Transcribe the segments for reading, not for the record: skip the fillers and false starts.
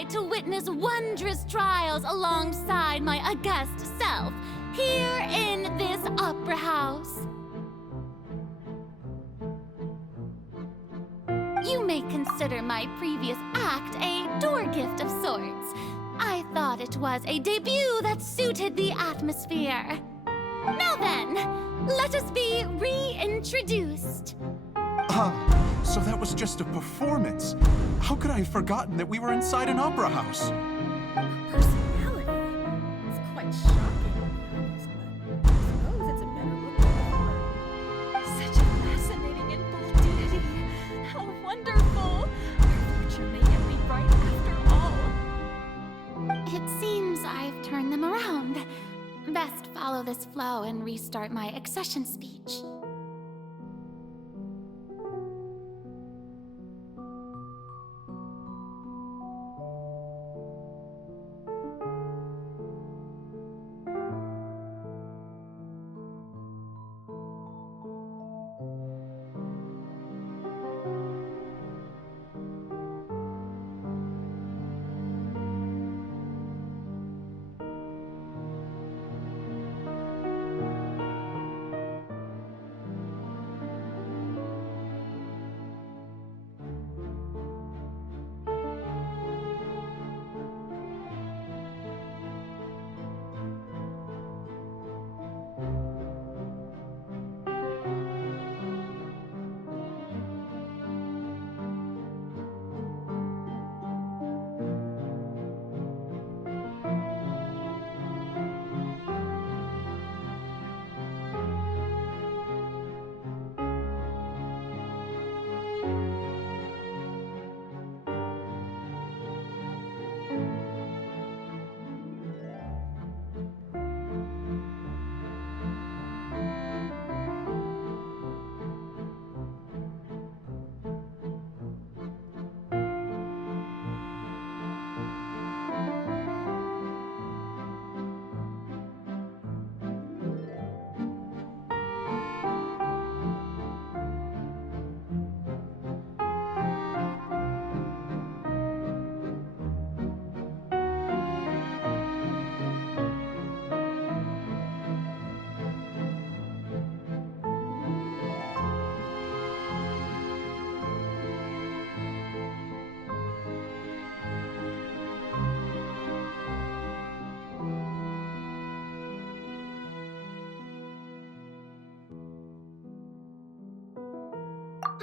pride to witness wondrous trials alongside my august self, here in this opera house. You may consider my previous act a door gift of sorts. I thought it was a debut that suited the atmosphere. Now then, let us be reintroduced. So that was just a performance. How could I have forgotten that we were inside an opera house? Personality? It's quite shocking, to be honest, but I suppose it's a better look than before. Such a fascinating and bold deity. How wonderful! Our future may yet be bright after all. It seems I've turned them around. Best follow this flow and restart my accession speech.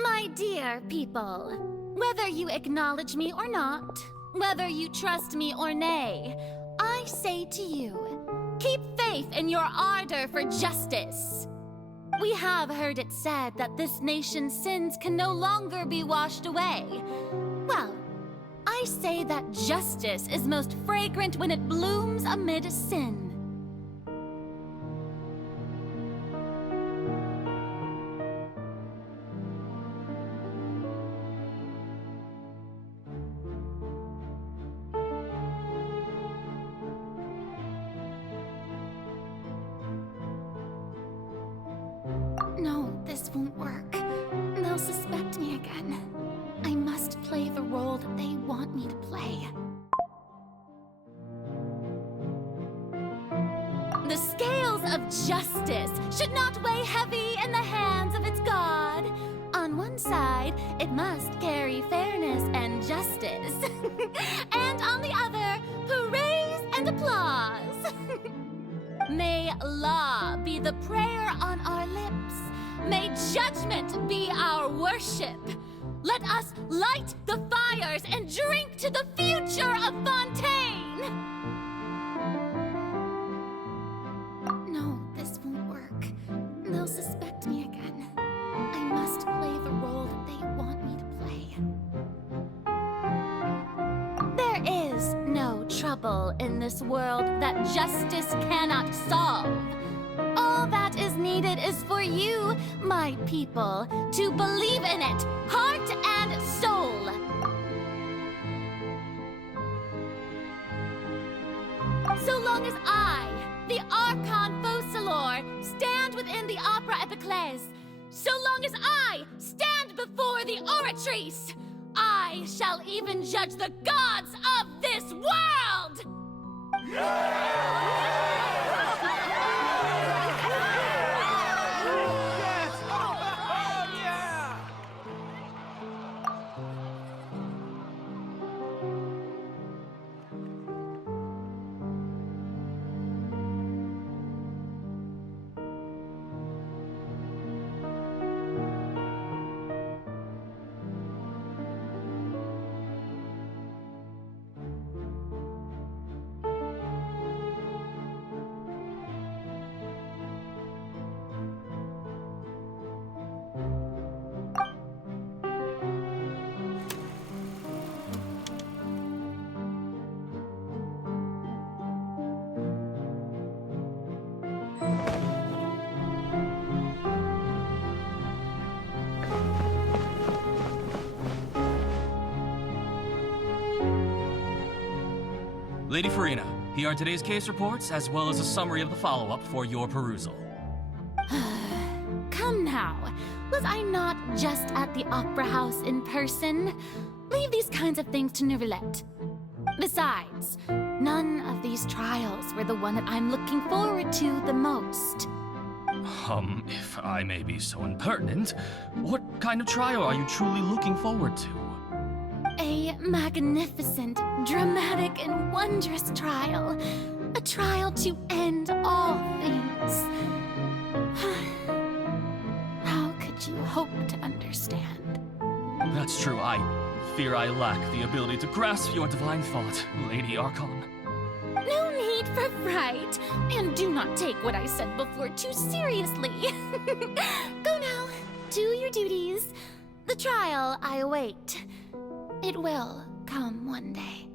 My dear people, whether you acknowledge me or not, whether you trust me or nay, I say to you, keep faith in your ardor for justice. We have heard it said that this nation's sins can no longer be washed away. Well, I say that justice is most fragrant when it blooms amid sin. No, this won't work. They'll suspect me again. I must play the role that they want me to play. The scales of justice should not weigh heavy in the hands of its God. On one side, it must carry fairness and justice. And on the other, praise and applause. May law be the prayer on our lips. May judgment be our worship. Let us light the fires and drink to the future of Fontaine! No, this won't work. They'll suspect me again. I must play the role that they want me to play. There is no trouble in this world that justice cannot solve. All that is needed is for you, my people, to believe in it, heart and soul. So long as I, the Archon Focalors, stand within the Opera Epiclese, so long as I stand before the Oratrice, I shall even judge the gods of this Lady Farina, here are today's case reports, as well as a summary of the follow-up for your perusal. Come now. Was I not just at the Opera House in person? Leave these kinds of things to Neuvillette. Besides, none of these trials were the one that I'm looking forward to the most. If I may be so impertinent, what kind of trial are you truly looking forward to? A magnificent, dramatic, and wondrous trial. A trial to end all things. How could you hope to understand? That's true, I fear I lack the ability to grasp your divine thought, Lady Archon. No need for fright, and do not take what I said before too seriously. Go now, do your duties. The trial I await. It will come one day.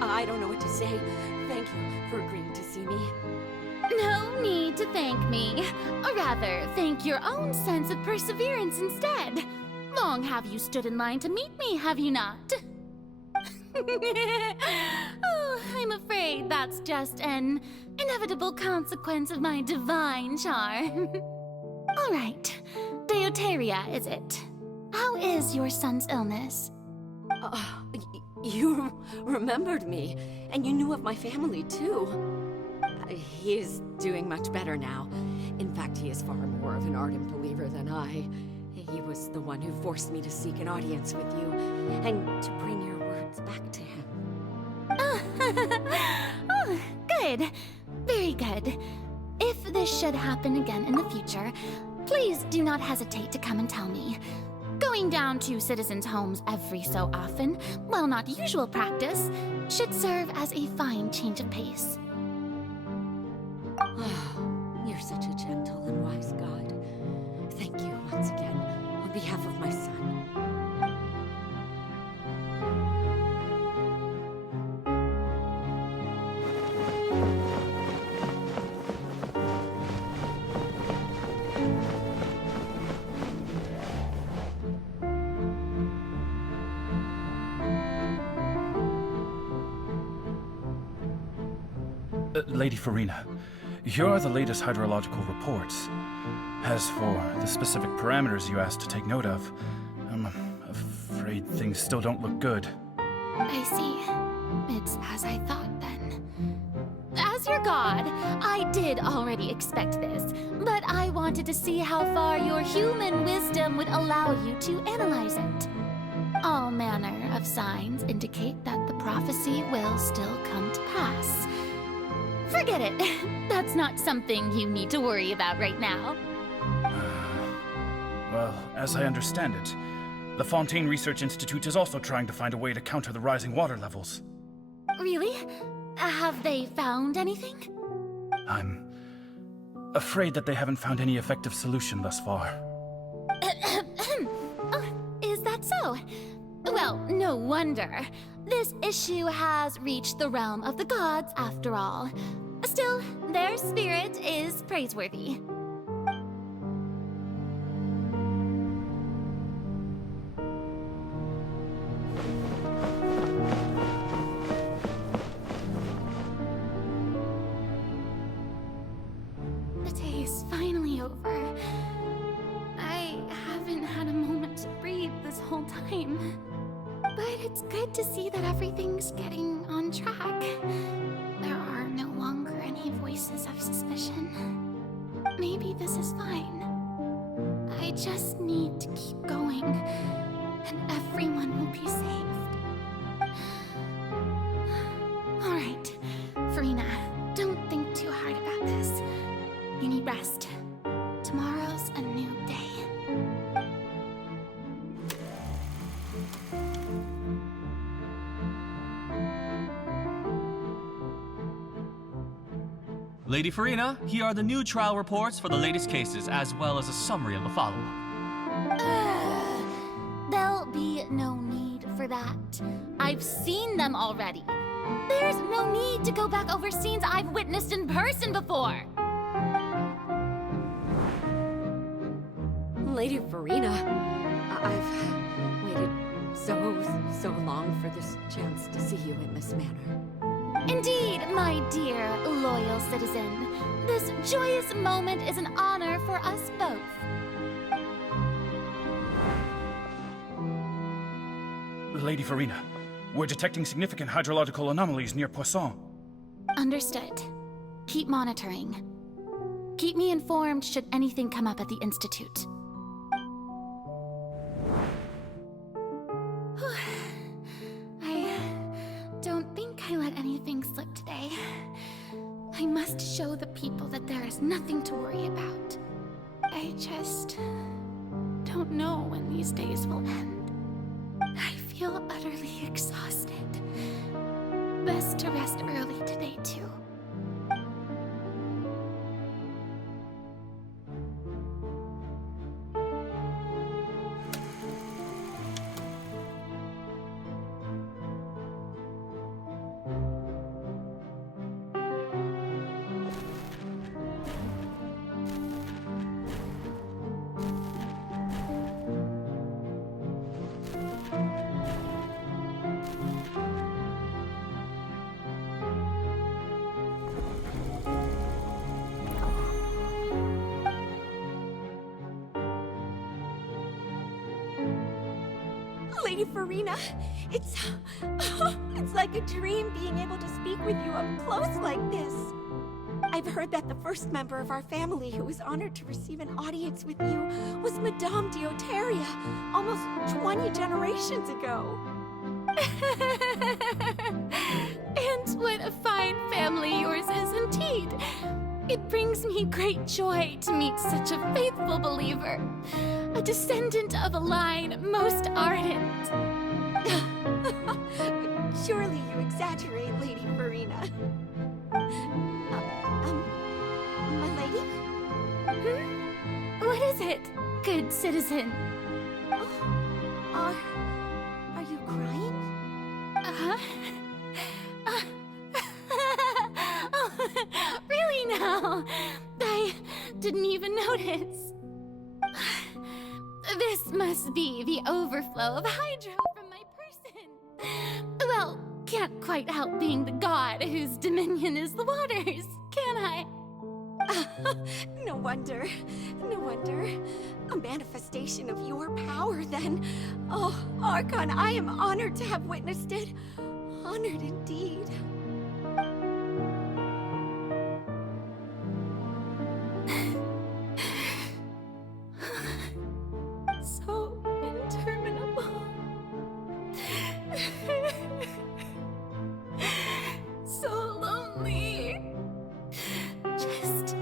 I don't know what to say. Thank you for agreeing to see me. No need to thank me. Or rather, thank your own sense of perseverance instead. Long have you stood in line to meet me, have you not? Oh, I'm afraid that's just an inevitable consequence of my divine charm. All right, Deuteria, is it? How is your son's illness? You remembered me, and you knew of my family, too. He is doing much better now. In fact, he is far more of an ardent believer than I. He was the one who forced me to seek an audience with you, and to bring your words back to him. Oh, good. Very good. If this should happen again in the future, please do not hesitate to come and tell me. Going down to citizens' homes every so often, while not usual practice, should serve as a fine change of pace. You're such a gentle and wise God. Thank you once again, on behalf of my son. Lady Farina, here are the latest hydrological reports. As for the specific parameters you asked to take note of, I'm afraid things still don't look good. I see. It's as I thought, then. As your god, I did already expect this, but I wanted to see how far your human wisdom would allow you to analyze it. All manner of signs indicate that the prophecy will still come to pass. Forget it. That's not something you need to worry about right now. Well, as I understand it, the Fontaine Research Institute is also trying to find a way to counter the rising water levels. Really? Have they found anything? I'm afraid that they haven't found any effective solution thus far. Oh, is that so? Well, no wonder. This issue has reached the realm of the gods, after all. Still, their spirit is praiseworthy. The day is finally over. I haven't had a moment to breathe this whole time. But it's good to see that everything's getting on track. There are no longer any voices of suspicion. Maybe this is fine. I just need to keep going, and everyone will be saved. Alright, Furina, don't think too hard about this. You need rest. Tomorrow's a new day. Lady Farina, here are the new trial reports for the latest cases, as well as a summary of the follow-up. There'll be no need for that. I've seen them already. There's no need to go back over scenes I've witnessed in person before. Lady Farina, I've waited so long for this chance to see you in this manner. Indeed, my dear, loyal citizen. This joyous moment is an honor for us both. Lady Farina, we're detecting significant hydrological anomalies near Poisson. Understood. Keep monitoring. Keep me informed should anything come up at the Institute. I don't think I let anything slip today. I must show the people that there is nothing to worry about. I just don't know when these days will end. I feel utterly exhausted. Best to rest early today, too. Lady Farina, it's like a dream being able to speak with you up close like this. I've heard that the first member of our family who was honored to receive an audience with you was Madame Deoteria, almost 20 generations ago. And what a fine family yours is indeed. It brings me great joy to meet such a faithful believer, a descendant of a line most ardent. Surely you exaggerate, Lady Farina. My lady? What is it, good citizen? Are you crying? Oh, really now? I didn't even notice. This must be the overflow of hydro from my person. Well, can't quite help being the god whose dominion is the waters, can I? No wonder. No wonder. A manifestation of your power, then. Oh, Archon, I am honored to have witnessed it. Honored indeed. So interminable. So lonely. Just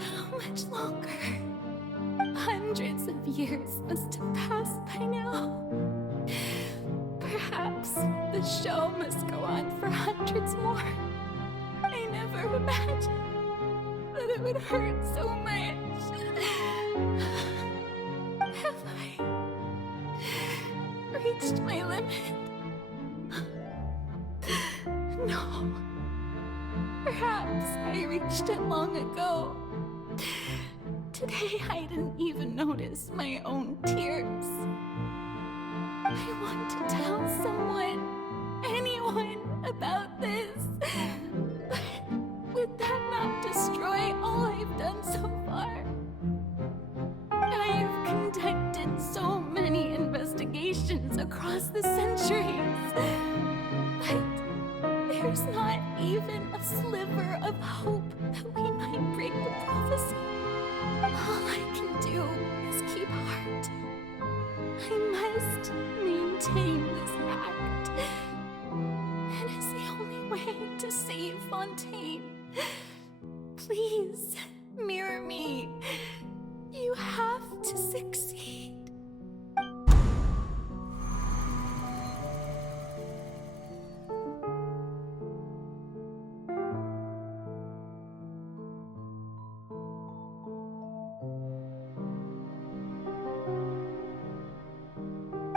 how much longer? Hundreds of years must have passed by now. Perhaps the show must go on for hundreds imagine that it would hurt so much. Have I reached my limit? No. Perhaps I reached it long ago. Today I didn't even notice my own tears. I want to tell someone, anyone, about this. But would that not destroy all I've done so far? I've conducted so many investigations across the centuries. But there's not even a sliver of hope that we might break the prophecy. All I can do is keep heart. I must maintain this act. It is the only way to save Fontaine. Please, mirror me. You have to succeed.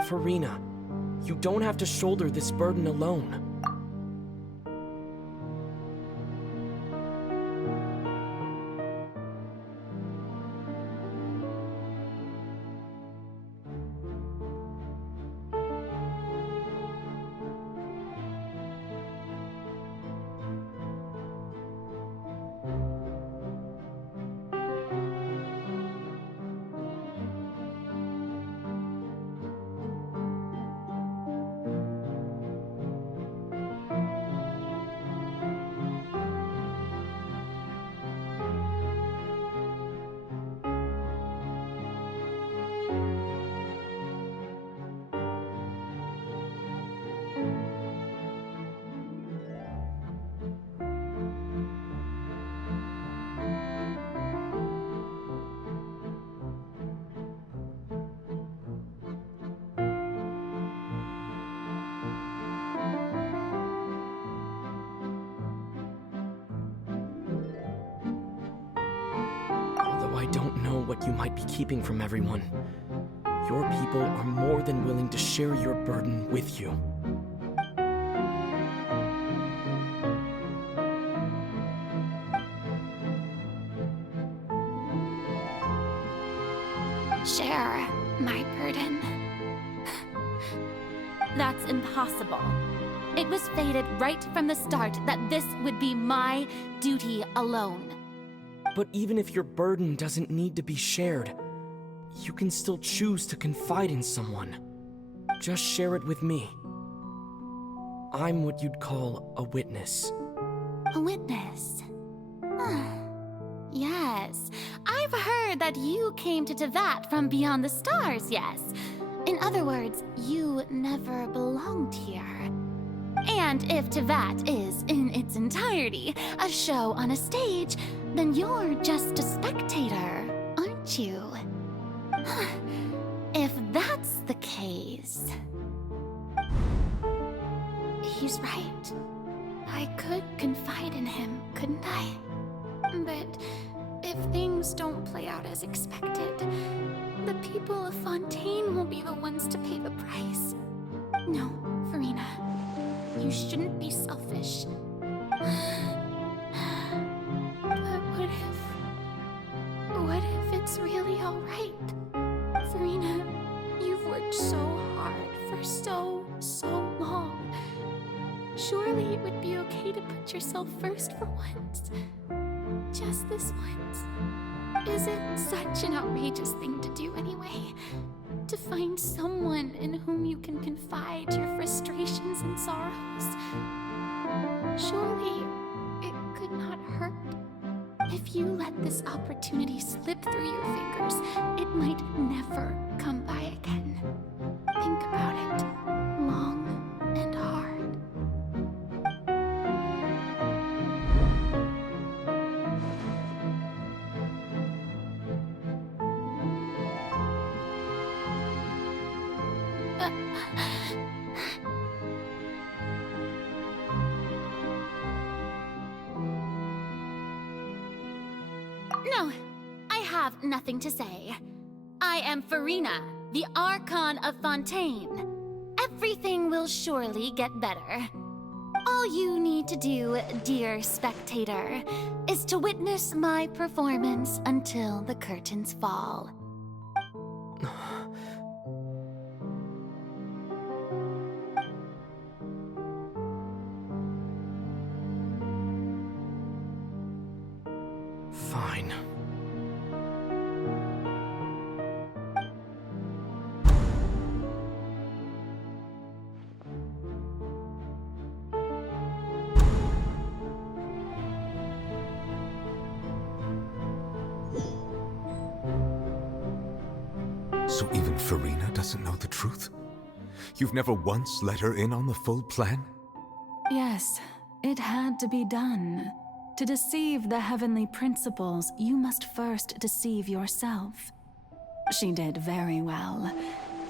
Furina, you don't have to shoulder this burden alone. I don't know what you might be keeping from everyone. Your people are more than willing to share your burden with you. Share my burden. That's impossible. It was fated right from the start that this would be my duty alone. But even if your burden doesn't need to be shared, you can still choose to confide in someone. Just share it with me. I'm what you'd call a witness. A witness? Yes, I've heard that you came to Teyvat from beyond the stars, yes. In other words, you never belonged here. And if Teyvat is, in its entirety, a show on a stage, then you're just a spectator, aren't you? If that's the case... He's right. I could confide in him, couldn't I? But if things don't play out as expected, the people of Fontaine will be the ones to pay the price. No, Furina. You shouldn't be selfish. But what if it's really all right? Furina, you've worked so hard for so long. Surely it would be okay to put yourself first for once. Just this once. Is it such an outrageous thing to do anyway? To find someone in whom you can confide your frustrations and sorrows? Surely it could not hurt. If you let this opportunity slip through your fingers, it might never come by again. Think about it long and hard. No, I have nothing to say. I am Farina, the Archon of Fontaine. Everything will surely get better. All you need to do, dear spectator, is to witness my performance until the curtains fall. Fine. So even Farina doesn't know the truth? You've never once let her in on the full plan? Yes, it had to be done. To deceive the heavenly principles, you must first deceive yourself. She did very well.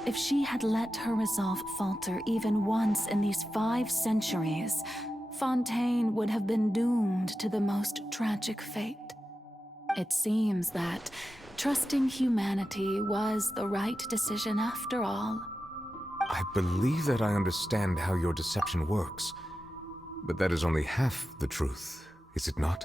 If she had let her resolve falter even once in these 5 centuries, Fontaine would have been doomed to the most tragic fate. It seems that trusting humanity was the right decision after all. I believe that I understand how your deception works, but that is only half the truth, is it not?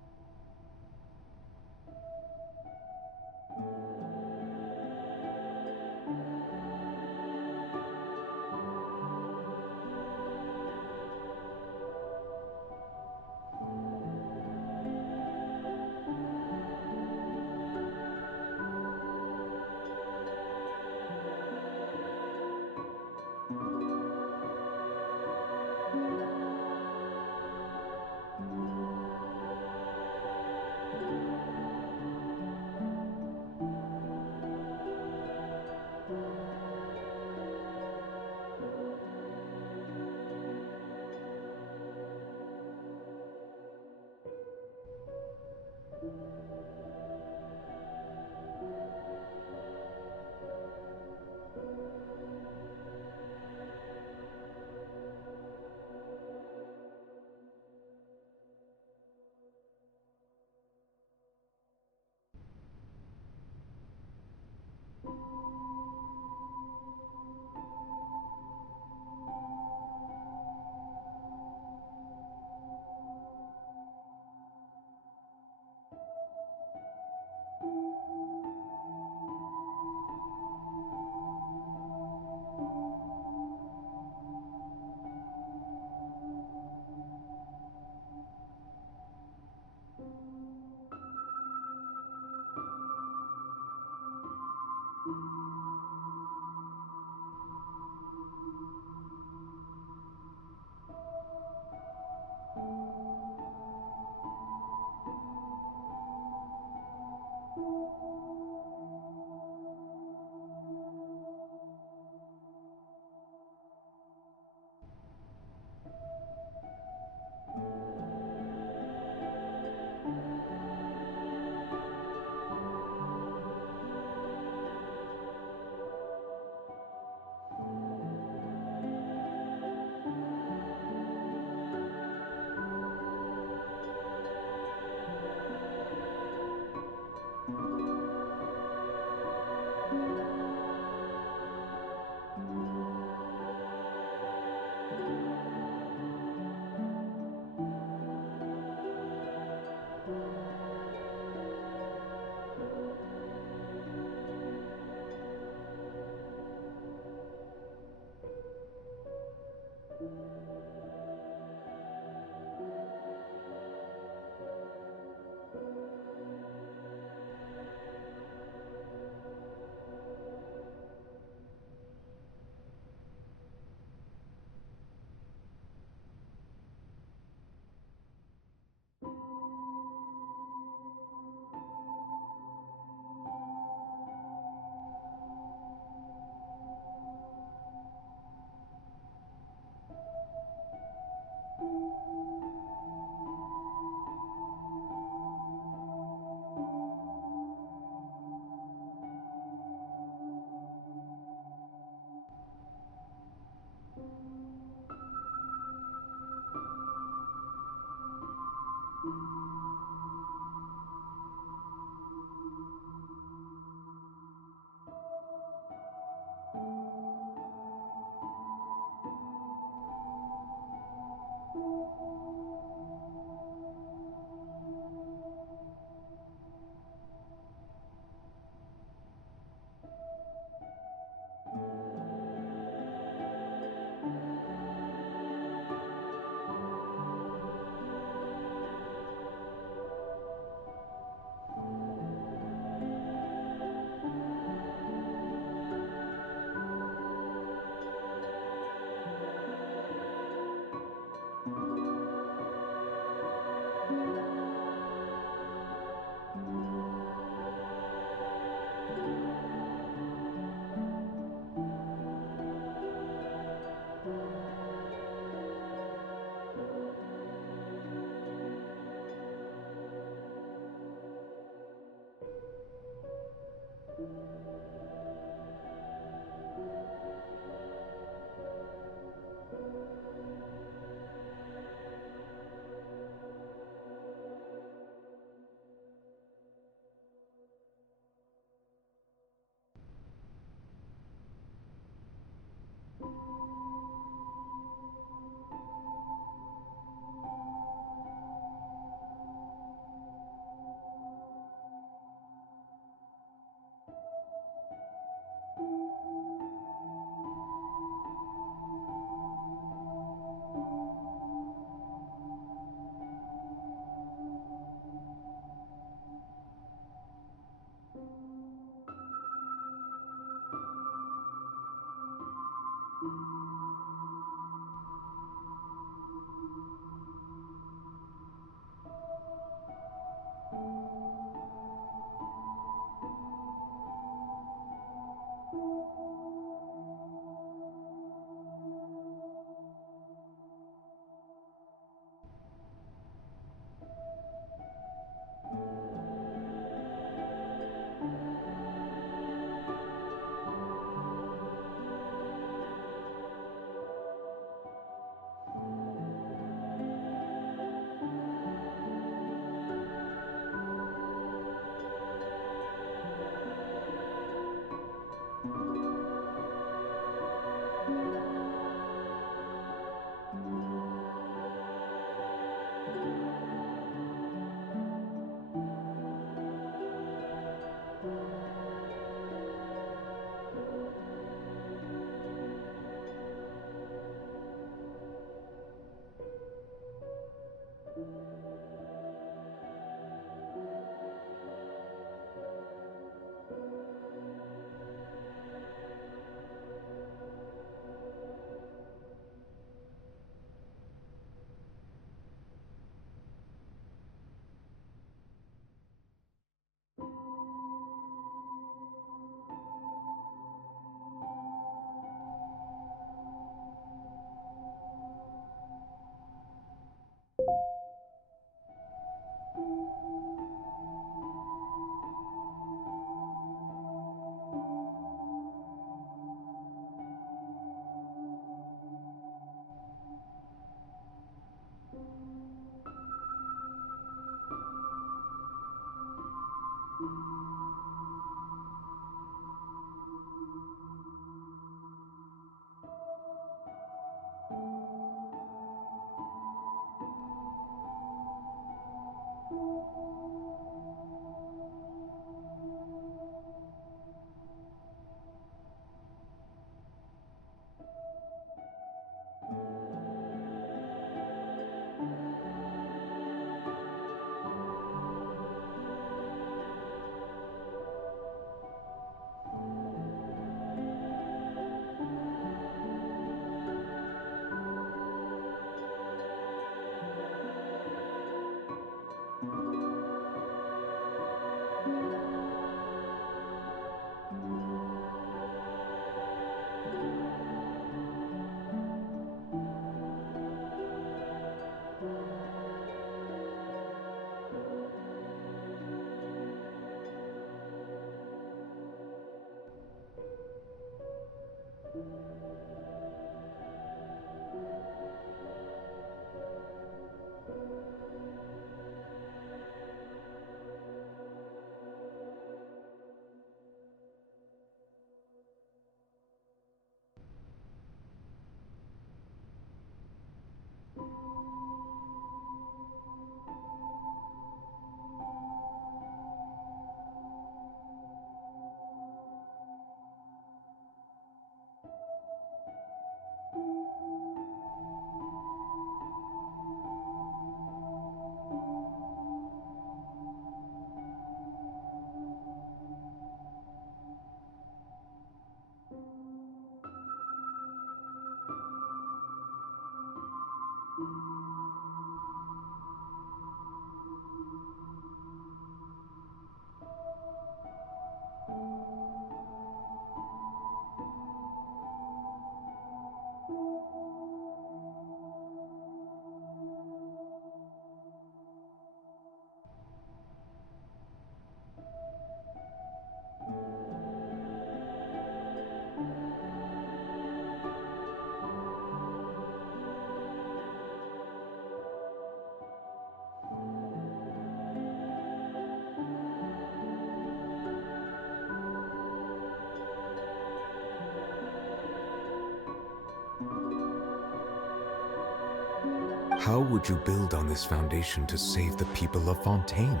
How would you build on this foundation to save the people of Fontaine?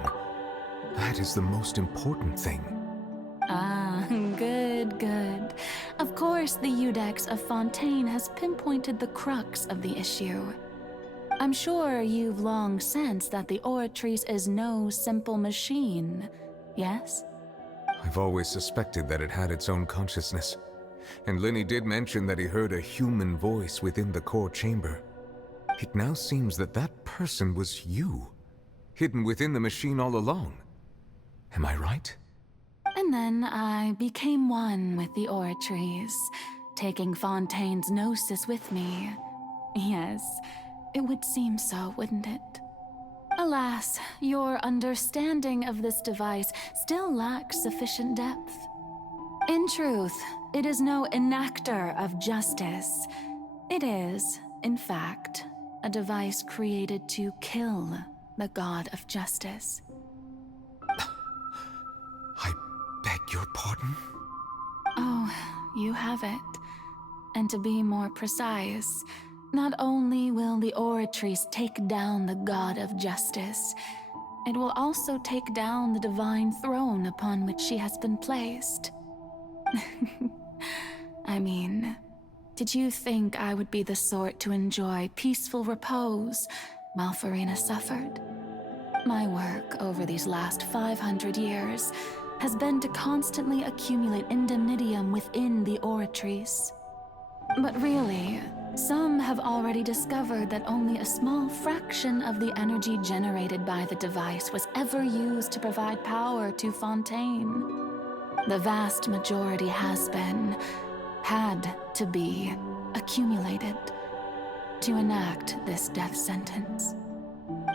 That is the most important thing. Ah, good, good. Of course, the Iudex of Fontaine has pinpointed the crux of the issue. I'm sure you've long sensed that the Oratrice is no simple machine, yes? I've always suspected that it had its own consciousness. And Lenny did mention that he heard a human voice within the core chamber. It now seems that that person was you, hidden within the machine all along. Am I right? And then I became one with the Oratrice, taking Fontaine's gnosis with me. Yes, it would seem so, wouldn't it? Alas, your understanding of this device still lacks sufficient depth. In truth, it is no enactor of justice. It is, in fact, a device created to kill the god of justice. I beg your pardon? Oh, you have it. And to be more precise, not only will the Oratrice take down the god of justice, it will also take down the divine throne upon which she has been placed. I mean, did you think I would be the sort to enjoy peaceful repose while Furina suffered? My work over these last 500 years has been to constantly accumulate indemnitium within the Oratrice. But really, some have already discovered that only a small fraction of the energy generated by the device was ever used to provide power to Fontaine. The vast majority had to be accumulated to enact this death sentence.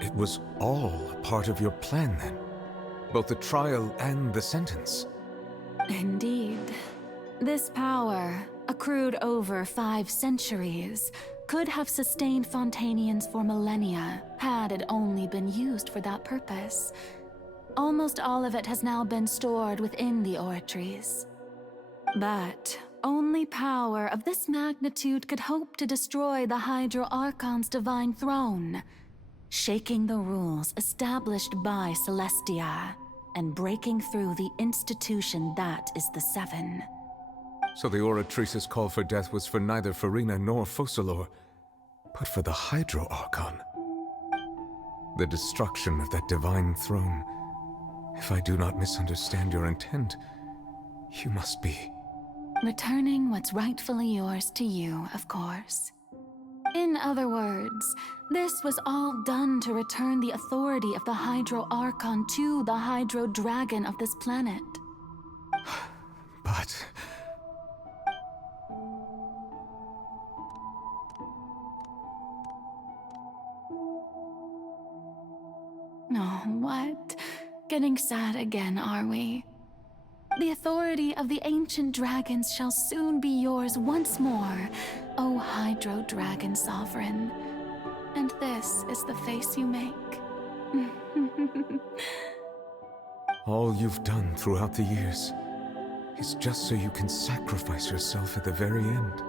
It was all a part of your plan then? Both the trial and the sentence? Indeed. This power, accrued over 5 centuries, could have sustained Fontainians for millennia had it only been used for that purpose. almost all of it has now been stored within the oratories. But only power of this magnitude could hope to destroy the Hydro Archon's divine throne, shaking the rules established by Celestia and breaking through the institution that is the Seven. So the Oratrice's call for death was for neither Furina nor Focalors, but for the Hydro Archon. The destruction of that divine throne. If I do not misunderstand your intent, you must be... Returning what's rightfully yours to you, of course. In other words, this was all done to return the authority of the Hydro Archon to the Hydro Dragon of this planet. But... Oh, what? Getting sad again, are we? The authority of the ancient dragons shall soon be yours once more, O Hydro Dragon Sovereign. And this is the face you make. all you've done throughout the years is just so you can sacrifice yourself at the very end.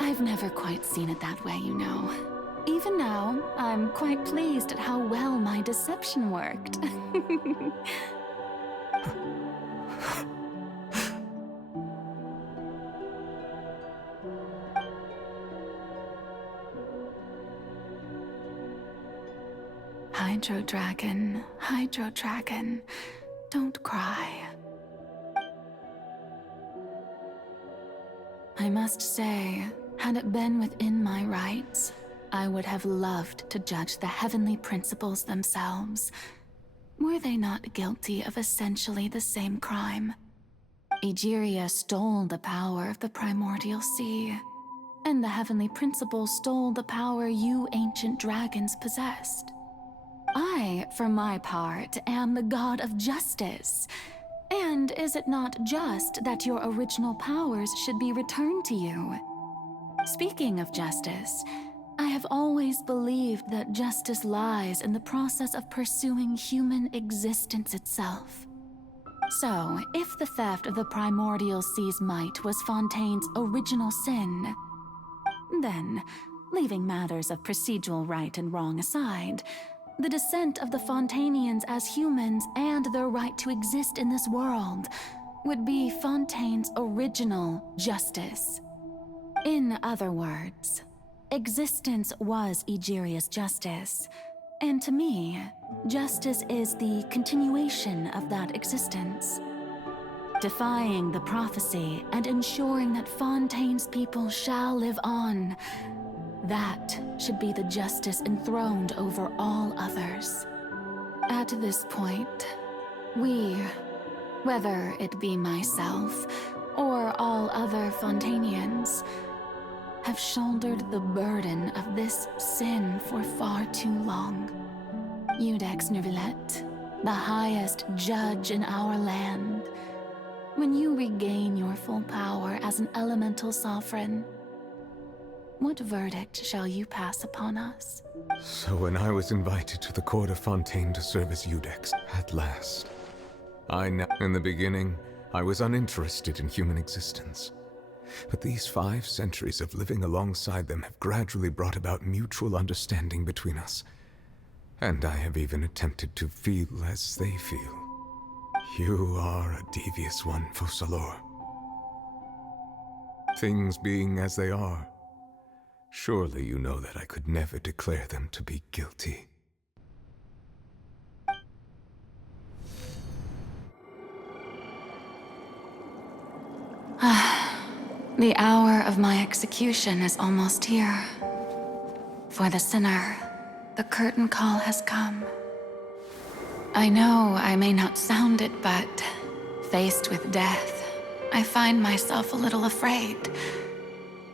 I've never quite seen it that way, you know. Even now, I'm quite pleased at how well my deception worked. Hydro Dragon, don't cry. I must say, had it been within my rights, I would have loved to judge the heavenly principles themselves. Were they not guilty of essentially the same crime? Egeria stole the power of the primordial sea, and the heavenly principles stole the power you ancient dragons possessed. I, for my part, am the god of justice. And is it not just that your original powers should be returned to you? Speaking of justice, I have always believed that justice lies in the process of pursuing human existence itself. So, if the theft of the primordial sea's might was Fontaine's original sin, then, leaving matters of procedural right and wrong aside, the descent of the Fontanians as humans and their right to exist in this world would be Fontaine's original justice. In other words, existence was Egeria's justice, and to me, justice is the continuation of that existence. Defying the prophecy and ensuring that Fontaine's people shall live on, that should be the justice enthroned over all others. At this point, we, whether it be myself or all other Fontanians, have shouldered the burden of this sin for far too long. Iudex Neuvillette, the highest judge in our land, when you regain your full power as an elemental sovereign, what verdict shall you pass upon us? So when I was invited to the court of Fontaine to serve as Iudex, at last, in the beginning, I was uninterested in human existence. But these 5 centuries of living alongside them have gradually brought about mutual understanding between us. And I have even attempted to feel as they feel. You are a devious one, Focalors. Things being as they are, surely you know that I could never declare them to be guilty. The hour of my execution is almost here. For the sinner, the curtain call has come. I know I may not sound it, but faced with death, I find myself a little afraid.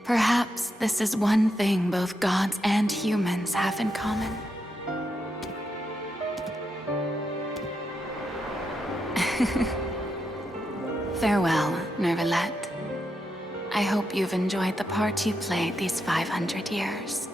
Perhaps this is one thing both gods and humans have in common. Farewell, Neuvillette. I hope you've enjoyed the part you played these 500 years.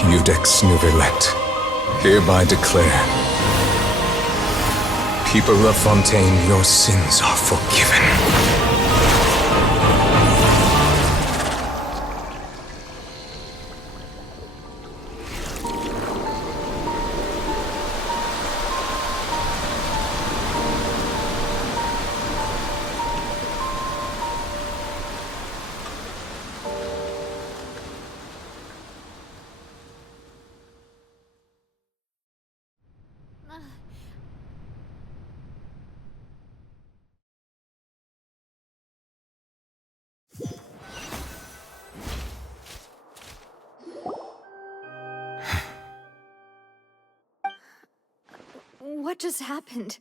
Iudex Nuvelet, hereby declare, people of Fontaine, your sins are forgiven. What just happened?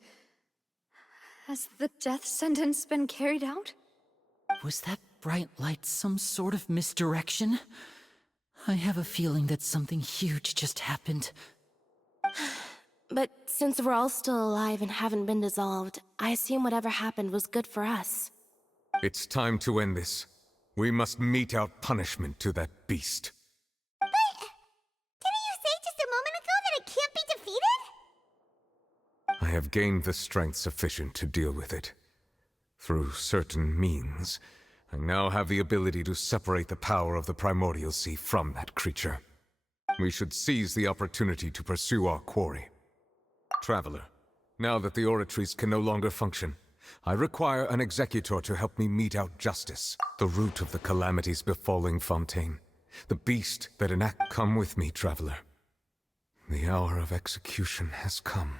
Has the death sentence been carried out? Was that bright light some sort of misdirection? I have a feeling that something huge just happened. But since we're all still alive and haven't been dissolved, I assume whatever happened was good for us. It's time to end this. We must mete out punishment to that beast. Didn't you say just a moment ago that it can't be defeated? I have gained the strength sufficient to deal with it. Through certain means, I now have the ability to separate the power of the Primordial Sea from that creature. We should seize the opportunity to pursue our quarry. Traveler, now that the oratories can no longer function, I require an executor to help me mete out justice, the root of the calamities befalling Fontaine, the beast that enact. Come with me, Traveler. The hour of execution has come.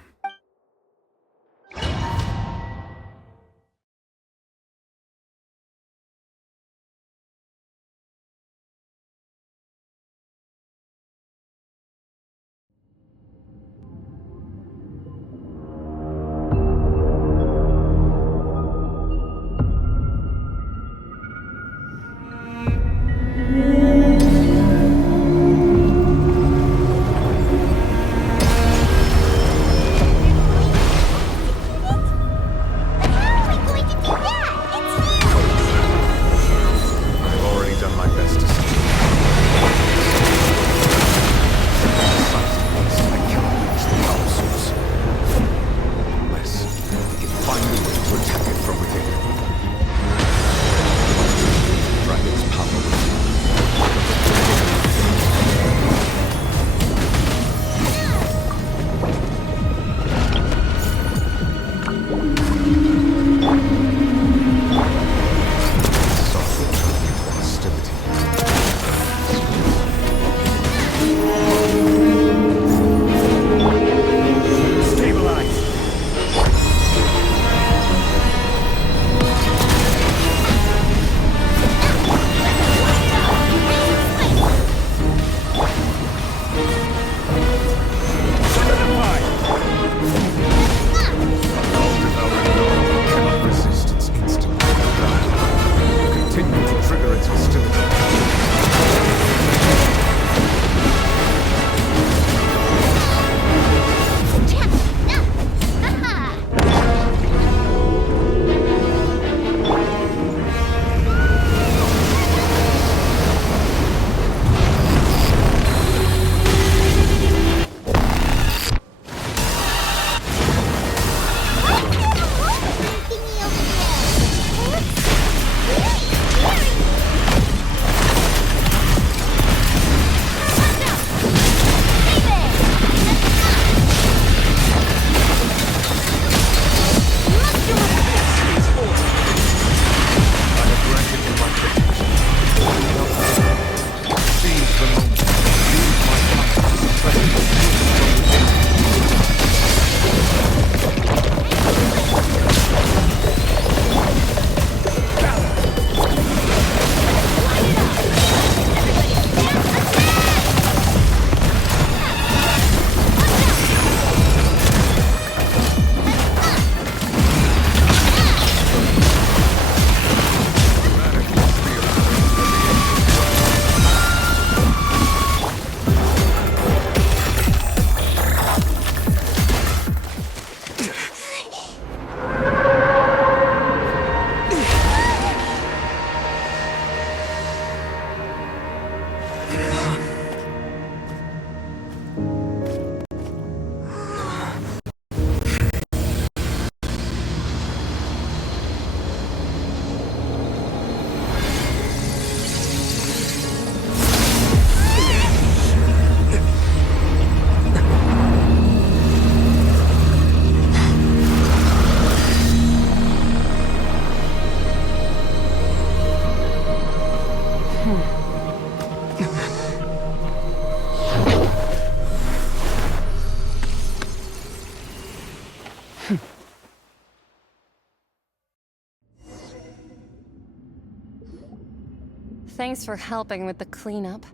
Thanks for helping with the cleanup.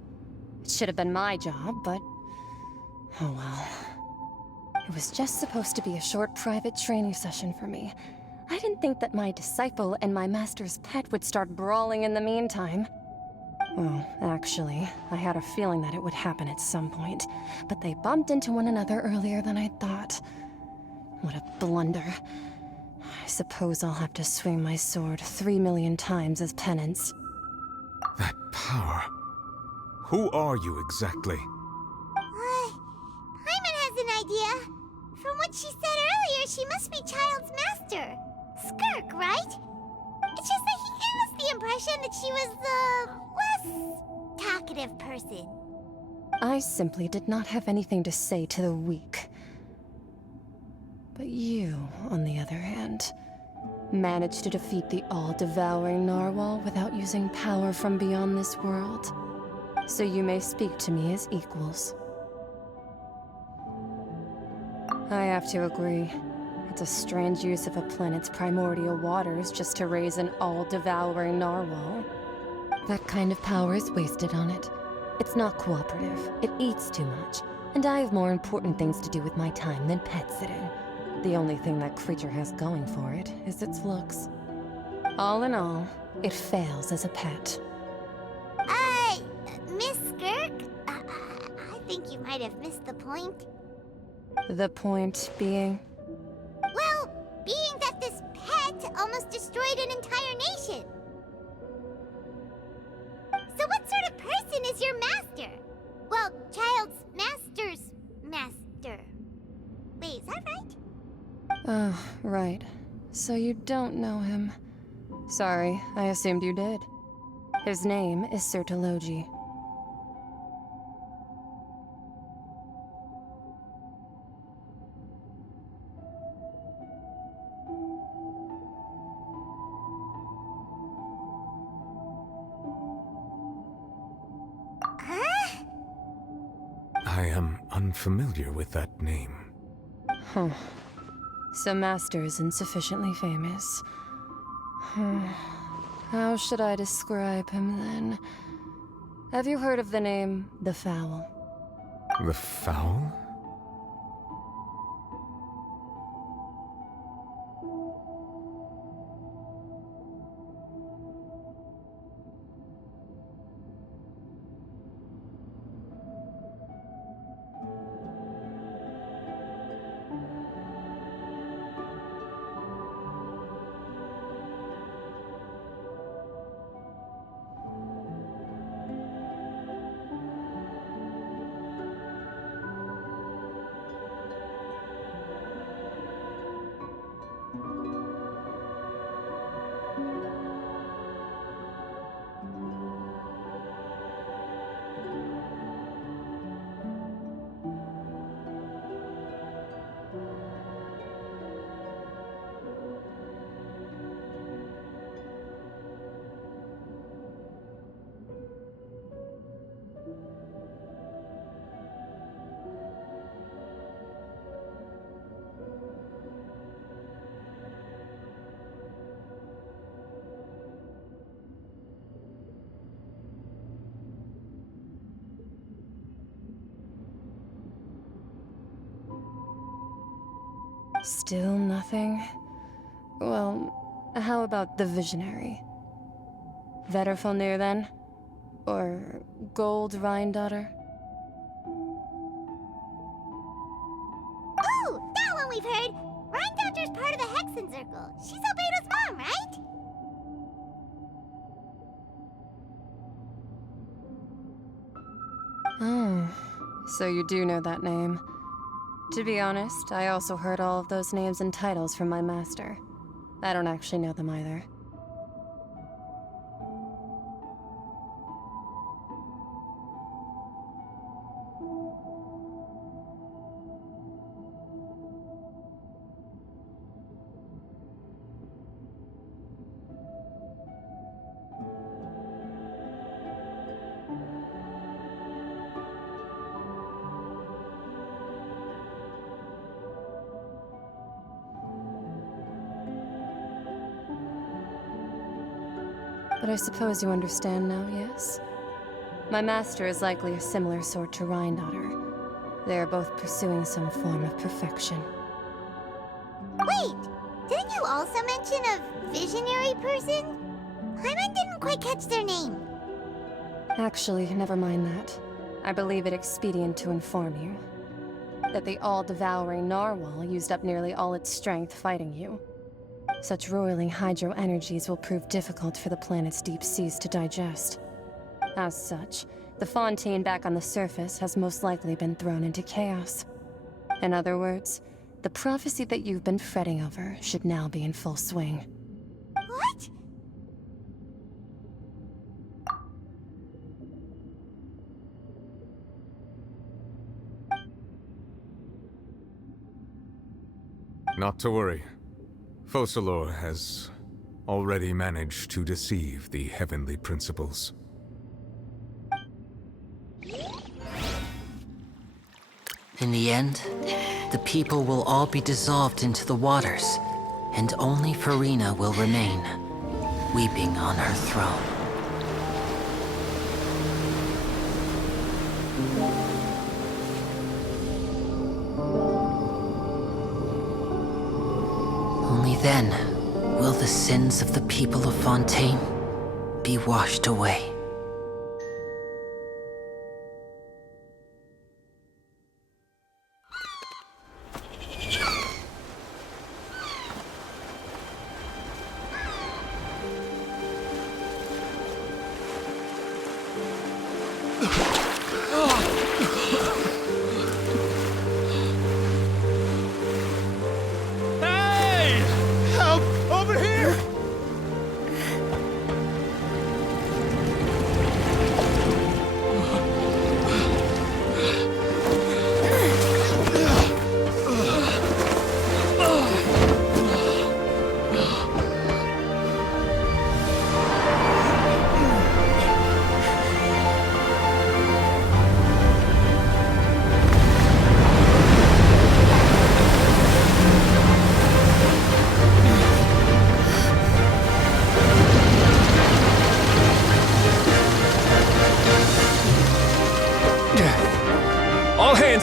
It should have been my job, but... oh well. It was just supposed to be a short private training session for me. I didn't think that my disciple and my master's pet would start brawling in the meantime. Well, actually, I had a feeling that it would happen at some point, but they bumped into one another earlier than I thought. What a blunder. I suppose I'll have to swing my sword 3 million times as penance. That power. Who are you exactly? Paimon has an idea. From what she said earlier, she must be Child's master. Skirk, right? It's just that he gave us the impression that she was the less talkative person. I simply did not have anything to say to the weak. But you, on the other hand, managed to defeat the all-devouring narwhal without using power from beyond this world. So you may speak to me as equals. I have to agree. It's a strange use of a planet's primordial waters just to raise an all-devouring narwhal. That kind of power is wasted on it. It's not cooperative, it eats too much, and I have more important things to do with my time than pet sitting. The only thing that creature has going for it is its looks. All in all, it fails as a pet. Miss Skirk? I think you might have missed the point. The point being? Well, being that this pet almost destroyed an entire nation. So what sort of person is your master? Well, Child's master's master. Wait, is that right? Oh, right. So you don't know him. Sorry, I assumed you did. His name is Sirtologi. I am unfamiliar with that name. Huh. So Master isn't sufficiently famous. How should I describe him then? Have you heard of the name The Fowl? The Fowl? Still nothing? Well, how about the Visionary? Vetterfilnir, then? Or Gold Rhine-daughter? Oh, that one we've heard! Rhine-daughter's part of the Hexen Circle. She's Albedo's mom, right? Oh, so you do know that name. To be honest, I also heard all of those names and titles from my master. I don't actually know them either. But I suppose you understand now, yes? My master is likely a similar sort to Rheindotter. They are both pursuing some form of perfection. Wait! Didn't you also mention a visionary person? Paimon didn't quite catch their name. Actually, never mind that. I believe it expedient to inform you that the all-devouring narwhal used up nearly all its strength fighting you. Such roiling hydro energies will prove difficult for the planet's deep seas to digest. As such, the Fontaine back on the surface has most likely been thrown into chaos. In other words, the prophecy that you've been fretting over should now be in full swing. What? Not to worry. Focalors has already managed to deceive the heavenly principles. In the end, the people will all be dissolved into the waters, and only Furina will remain, weeping on her throne. Only then will the sins of the people of Fontaine be washed away.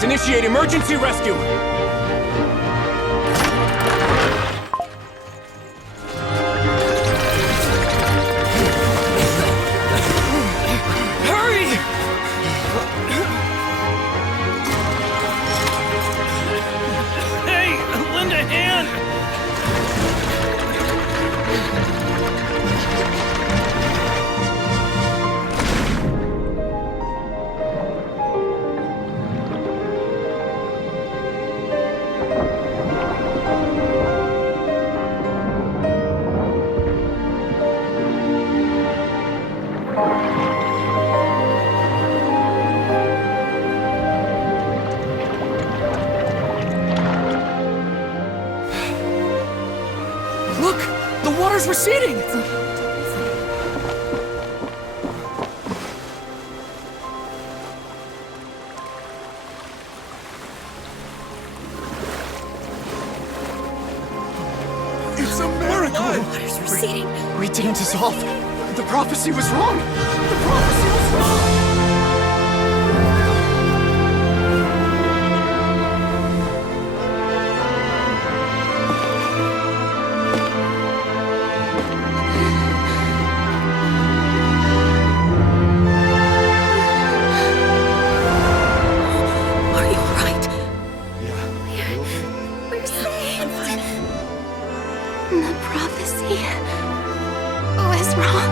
Initiate emergency rescue! Hurry! Hey, lend a hand! Receding! It's a miracle! Water's receding. We didn't dissolve. The prophecy was wrong. The prophecy was wrong. The prophecy was wrong.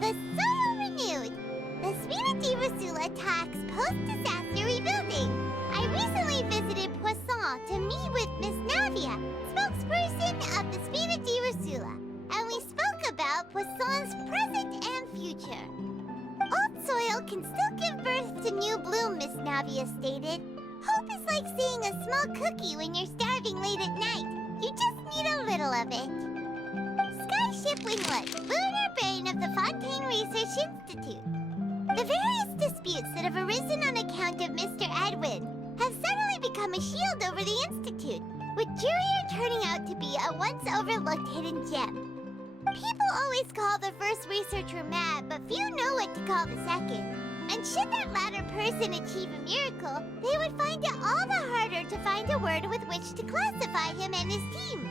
The Solo renewed. The Spina di Rosula attacks post-disaster rebuilding. I recently visited Poisson to meet with Miss Navia, spokesperson of the Spina di Rosula. up Poisson's present and future. Old soil can still give birth to new bloom, Miss Navia stated. Hope is like seeing a small cookie when you're starving late at night. You just need a little of it. Skyship Winglet, lunar brain of the Fontaine Research Institute. The various disputes that have arisen on account of Mr. Edwin have suddenly become a shield over the Institute, with Jurier turning out to be a once overlooked hidden gem. People always call the first researcher mad, but few know what to call the second. And should that latter person achieve a miracle, they would find it all the harder to find a word with which to classify him and his team.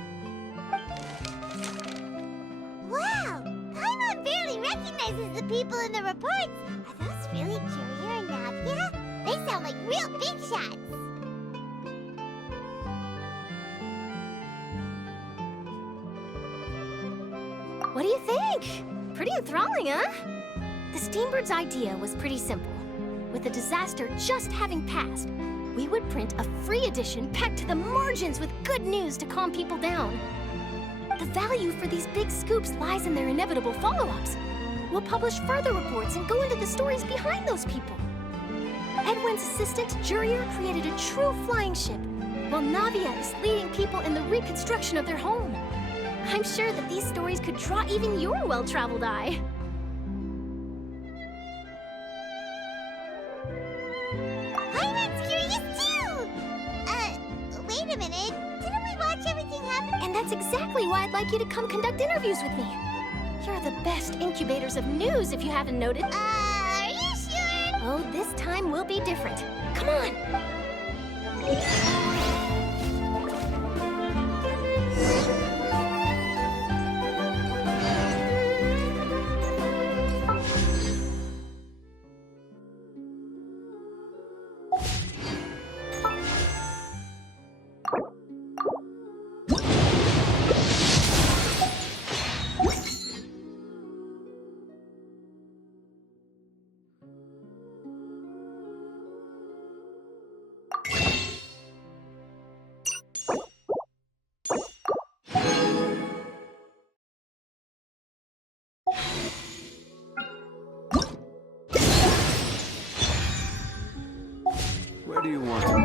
Wow! Paimon barely recognizes the people in the reports. Are those really Jurier and Navia? They sound like real big shots. What do you think? Pretty enthralling, huh? The Steambird's idea was pretty simple. With the disaster just having passed, we would print a free edition packed to the margins with good news to calm people down. The value for these big scoops lies in their inevitable follow-ups. We'll publish further reports and go into the stories behind those people. Edwin's assistant, Jurier, created a true flying ship, while Navia is leading people in the reconstruction of their home. I'm sure that these stories could draw even your well-traveled eye. Paimon's curious too! Wait a minute. Didn't we watch everything happen? And that's exactly why I'd like you to come conduct interviews with me. You're the best incubators of news, if you haven't noted. Are you sure? Oh, this time will be different. Come on! Where do you want him?